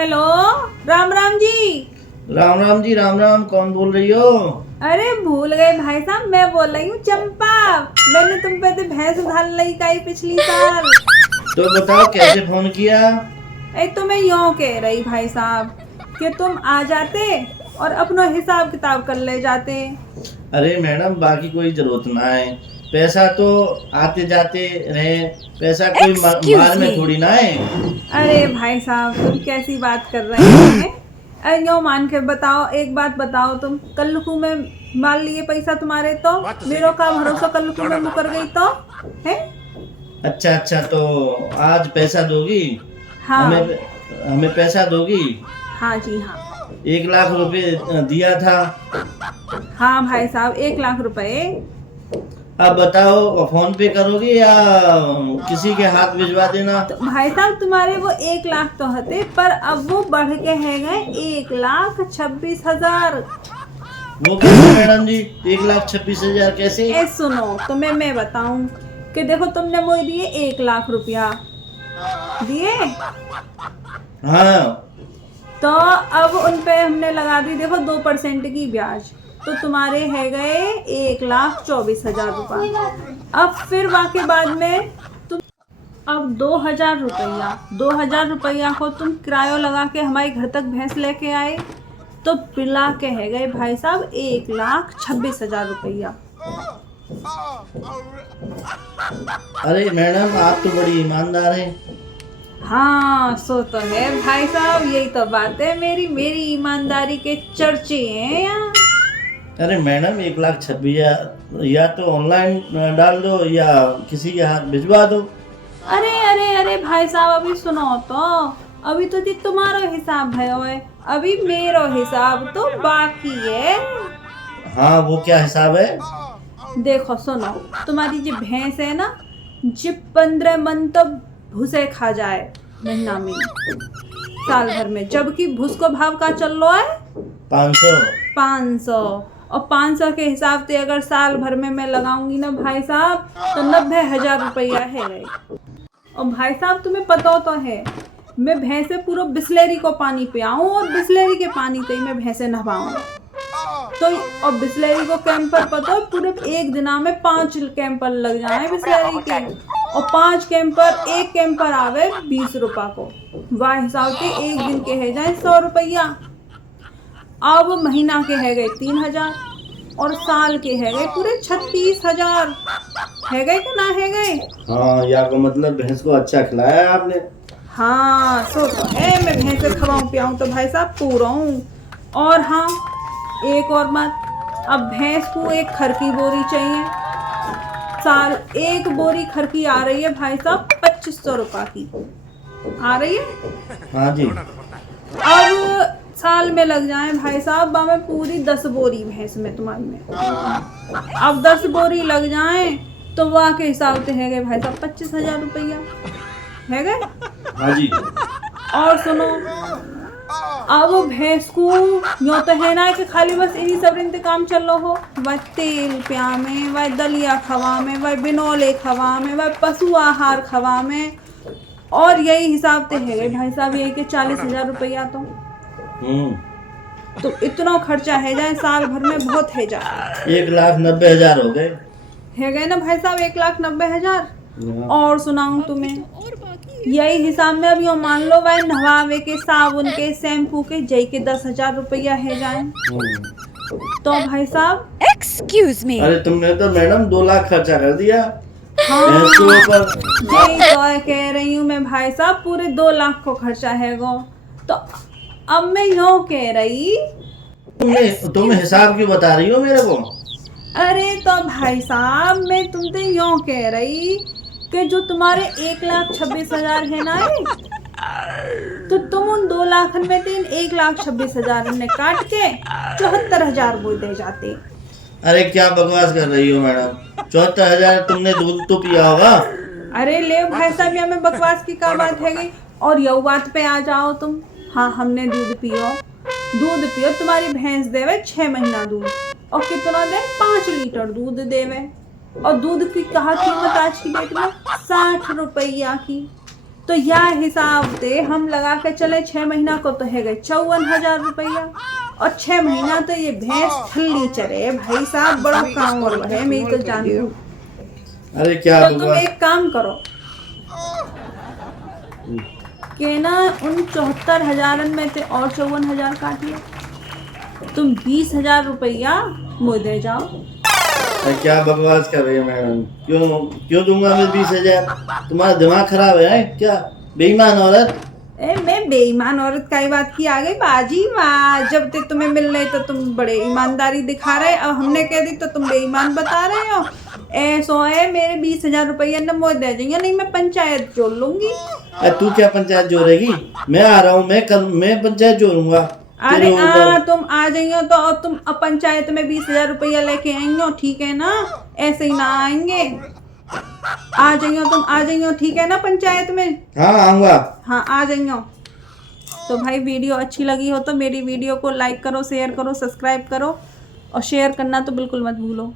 Hello. Ram Ram ji. Ram Ram ji, Ram Ram. कौन बोल रही हो? अरे भूल गए भाई साहब, मैं बोल रही हूँ चंपा। मैंने तुम पे तो भैंस उधार ली का पिछली साल। तो बताओ कैसे फोन किया? तो मैं यूँ कह रही भाई साहब कि तुम आ जाते और अपना हिसाब किताब कर ले जाते। अरे मैडम, बाकी कोई जरूरत ना है। पैसा तो आते जाते रहे। पैसा कोई मार में थोड़ी ना है। अरे भाई साहब, तुम कैसी बात कर रहे हैं? यूँ मान के बताओ, एक बात बताओ, तुम कल्लू में मान लिए पैसा तुम्हारे तो मेरा का भरोसा कल्लू में मुकर गई तो है। अच्छा अच्छा, तो आज पैसा दोगी? हाँ हमें हमें पैसा दोगी? हाँ जी हाँ। 1 लाख रुपए दिया था। हाँ भाई साहब, 1 लाख रुपए। अब बताओ, फोन पे करोगी या किसी के हाथ भिजवा देना? तो भाई साहब, तुम्हारे वो 1 लाख तो हते, पर अब वो बढ़ के है गए 1,26,000। वो कैसे मैडम जी? 1,26,000 कैसे? सुनो तुम्हें मैं बताऊं कि देखो, तुमने मुझे दिए 1 लाख रुपया दिए, हाँ। तो अब उन पे हमने लगा दी देखो 2% की ब्याज, तो तुम्हारे है गए 1,24,000 रुपया। अब फिर वाके बाद में तुम अब 2,000 रुपया को तुम किराया लगा के हमारे घर तक भैंस लेके आए, तो पिला के है गए भाई साहब 1,26,000 रुपया। अरे मैडम, आप तो बड़ी ईमानदार हैं। हाँ सो तो है भाई साहब, यही तो बात है, मेरी ईमानदारी के चर्चे हैं यहाँ। अरे मैडम, 1,26,000 या तो ऑनलाइन डाल दो या किसी के हाथ भिजवा दो। अरे अरे अरे भाई साहब, अभी सुनो तो, अभी तो जी तुम्हारा हिसाब है, अभी मेरा हिसाब तो बाकी है। हाँ, वो क्या हिसाब है? देखो सुनो, तुम्हारी जो भैंस है ना, जो 15 मन तो भूसे खा जाए महीना में, साल भर में, जबकि भूस को भाव का चल रहा है 500। 500। और 500 के हिसाब से अगर साल भर में मैं लगाऊंगी ना भाई साहब, तो 90,000 रुपया है गए। और भाई साहब, तुम्हें पता तो है, मैं भैंसे पूरा बिस्लेरी को पानी पियाऊं और बिस्लेरी के पानी से ही मैं भैंसे नहवाऊं। तो और बिस्लेरी को कैंपर पता है, पूरे एक दिना में 5 कैंपर लग जाए बिस्लेरी के, और 5 कैंपर, एक कैंपर आवे 20 रुपया को, वह हिसाब से एक दिन के है जाए 100 रुपया। अब महीना के है गए 3,000 और साल के है गए पूरे 36,000 है गए कि ना है गए? हाँ, या को मतलब भैंस को अच्छा खिलाया है आपने। हाँ सो तो है, मैं भैंस से खवाऊं पियाऊं तो भाई साहब पूरा हूँ। और हाँ, एक और बात, अब भैंस को एक खर की बोरी चाहिए। साल एक बोरी खर की आ रही है भाई साहब 2,500 रुपया की आ रही है। हाँ जी। अब साल में लग जाए भाई साहब में पूरी 10 बोरी भैंस में तुम्हारी में, अब 10 बोरी लग जाए तो वह के हिसाब से है गए भाई साहब 25,000 रुपया है गए। हाँ जी। और सुनो, अब भैंस को यूँ तो है ना कि खाली बस इन्हीं सब इंतकाम चल रहा हो, वह तेल प्या में, वह दलिया खवा में, वह बिनौले खवा में, वह पशु आहार खवा में, और यही हिसाब से है गए भाई साहब यही के 40,000 रुपया। तो इतना खर्चा है जाए साल भर में, बहुत है जाए। 1,90,000 हो गए है गए ना भाई साहब 1,90,000। और सुनाऊं तुम्हें, यही हिसाब में अब यो मान लो भाई नहवावे के, साबुन के, शैम्पू के, जय के 10,000 रुपया है जाए। तो भाई साहब एक्सक्यूज मी, अरे तुमने तो मैडम 2 लाख खर्चा कर दिया हाँ, भैंस के ऊपर। यही तो कह रही हूँ मैं भाई साहब, पूरे 2 लाख को खर्चा है गो। तो अब मैं यूँ कह रही, तुम हिसाब क्यों बता रही हो मेरे को? अरे तो भाई साहब, मैं तुमसे यूँ कह रही कि जो तुम्हारे 1,26,000 है ना, तो तुम उन 2 लाख में तीन 1,26,000 ने काट के 74,000 बोल दे जाते। अरे क्या बकवास कर रही हो मैडम? 74,000 तुमने दूध तो पिया होगा। अरे ले भाई साहब, यहाँ में बकवास की क्या बात है गई? और यह बात पे आ जाओ तुम, हाँ हमने दूध पियो, तुम्हारी भैंस देवे 6 महीना दूध, और कितना दे 5 लीटर दूध देवे, और दूध की कहा कीमत आज की डेट में 60 रुपया की। तो यह हिसाब से हम लगा के चले 6 महीना को तो है गए 54,000 रुपया, और 6 महीना तो ये भैंस ठल्ली चले भाई साहब, बड़ा काम और है, मैं तो जानती हूँ। अरे क्या तो तुम बकवास। एक काम करो कि ना उन 74,000 में से और 54,000 काटिए, तुम 20,000 रुपया मुझे दे जाओ। अरे क्या बकवास कर रही है मैडम, क्यों दूंगा मैं 20,000? तुम्हारा दिमाग खराब है क्या, बेईमान औरत? मैं बेईमान औरत का ही बात की आ गई बाजी माँ, जब तक तुम्हें मिल रहे तो तुम बड़े ईमानदारी दिखा रहे, अब हमने कह दी तो तुम बेईमान बता रहे हो। ऐसो है मेरे 20,000 रुपया न मोड़ दे जाइए, नहीं मैं पंचायत जोड़ लूंगी। अरे तू क्या पंचायत जोड़ेगी? मैं आ रहा हूँ, मैं पंचायत जोड़ूंगा। अरे तुम आ जाइयो तो, और तुम अब पंचायत में 20,000 रुपया लेके आइयो, ठीक है ना, ऐसे ही ना आएंगे। आ जाइयो तुम, आ जाइयो, ठीक है ना पंचायत में। हाँ आऊंगा। हाँ आ जाइयो। तो भाई वीडियो अच्छी लगी हो तो मेरी वीडियो को लाइक करो, शेयर करो, सब्सक्राइब करो, और शेयर करना तो बिल्कुल मत भूलो।